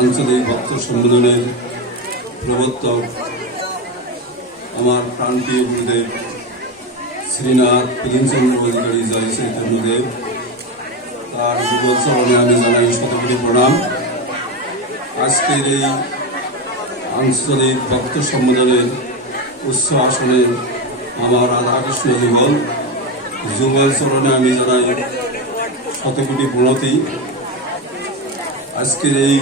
আঞ্চলিক ভক্ত সম্মেলনের প্রবর্তক আমার প্রান্তীয় গুরুদেব শ্রীনাথ প্রেমচন্দ্র অধিকারী জয় চৈতন্যদেব। তার যুগল চরণে আমি জানাই শতকোটি প্রণাম। আজকের এই আঞ্চলিক ভক্ত সম্মেলনের উচ্চ আসনে আমার রাধাকৃষ্ণ যুগল যুগল চরণে আমি জানাই শতকোটি প্রণতি। আজকের এই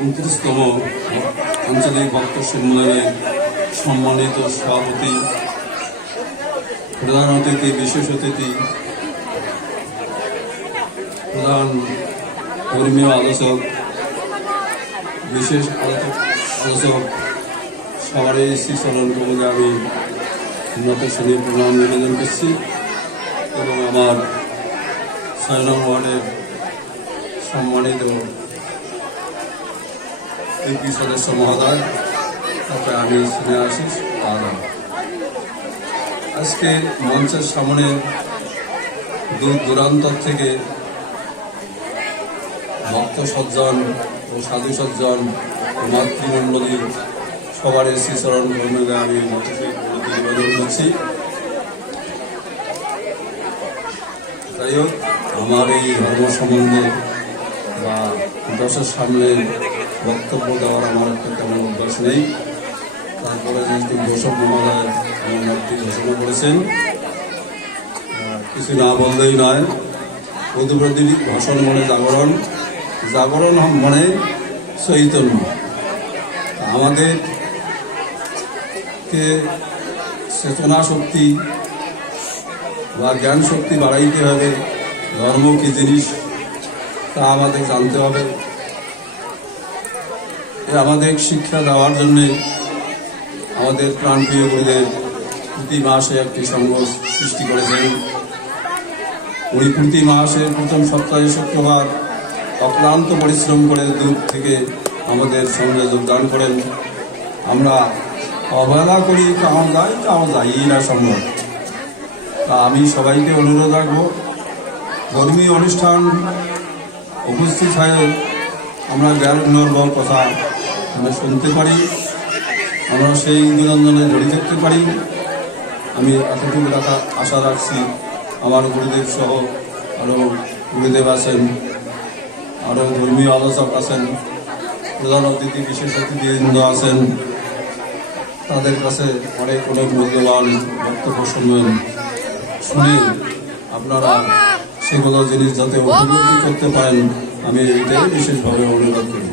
উনত্রিশতম আঞ্চলিক ভক্ত সম্মেলনের সম্মানিত সভাপতি, প্রধান অতিথি, বিশেষ অতিথি, প্রধান ধর্মীয় আলোচক, বিশেষ আলোচক আলোচক সবারই শ্রীচরণ কবলে আমি উন্নত শ্রেণির প্রণাম নিবেদন করছি এবং আমার ছয় নং ওয়ার্ডের সম্মানিত ইউপি সদস্য মহোদয় তাতে আমি শুনে আলম আজকে মঞ্চের সামনে দূর দূরান্তর থেকে ভক্ত সজ্জন ও সাধু সজ্জন ও মাতৃমণ্ডলী সবার শ্রীচরণ কর্মীকে আমি মঞ্চে নিবেদন করছি। যাই হোক, আমার এই ধর্ম সম্বন্ধে বা দশের সামনে বক্তব্য দেওয়ার আমার একটা তেমন অভ্যাস নেই। তারপরে যেহেতু দর্শক মহোদয় আমার ঘোষণা করেছেন কিছু না বললেই নয় মধুপ্রদীপ ভাষণ মনে জাগরণ। জাগরণ মানে চৈতন্য। আমাদের কে চেতনা শক্তি বা জ্ঞান শক্তি বাড়াইতে হবে, ধর্ম কি জিনিস তা আমাদের জানতে হবে। আমাদের শিক্ষা দেওয়ার জন্যে আমাদের প্রাণপ্রিয় গুরুদেব প্রতি মাসে একটি সংঘ সৃষ্টি করেছেন। উনি প্রতি মাসের প্রথম সপ্তাহে শুক্রবার অক্লান্ত পরিশ্রম করে দূর থেকে আমাদের সঙ্গে যোগদান করেন। আমরা অবহেলা করি কারণ যাই তাও যাই না সম্ভব। তা আমি সবাইকে অনুরোধ রাখব, ধর্মীয় অনুষ্ঠান উপস্থিত হয়ে আমরা জ্ঞান নির্ভর কথা আমরা শুনতে পারি আমরা সেই বিনন্দনে জড়িয়ে থাকতে পারি। আমি এতটুকু রাখা আশা রাখছি, আমার গুরুদেব সহ আরও গুরুদেব আছেন আরও ধর্মীয় আলোচক আছেন, প্রধান অতিথি, বিশেষ অতিথিবৃন্দ আছেন। তাদের কাছে অনেক অনেক মূল্যবান বক্তব্য শুনবেন শুনে আপনারা সেগুলো জিনিস যাতে উপলব্ধি করতে পারেন আমি এটাই বিশেষভাবে অনুরোধ করি।